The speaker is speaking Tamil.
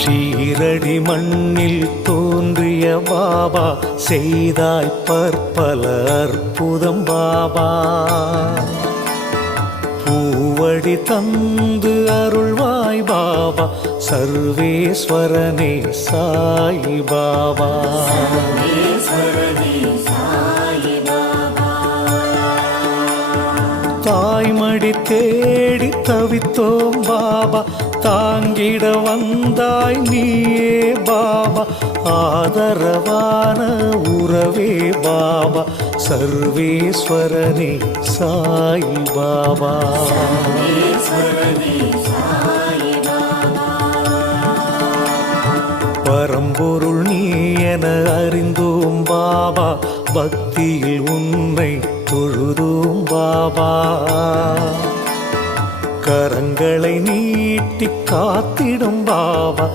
ஷீரடி மண்ணில் தோன்றிய பாபா செய்தாய் பற்பல அற்புதம் பாபா. பூவடி தந்து அருள்வாய் பாபா சர்வேஸ்வரனே சாயி பாபா. தாய்மடி தேடி தவித்தோம் பாபா, தாங்கிட வந்தாய் நீயே பாபா. ஆதரவான உறவே பாபா சர்வேஸ்வரனே சாயி பாபா. பரம்பொருள் நீ என அறிந்தோம் பாபா, பக்தியில் உன்னை தொழுதோம் பாபா. கரங்களை நீட்டி காத்திடும் பாபா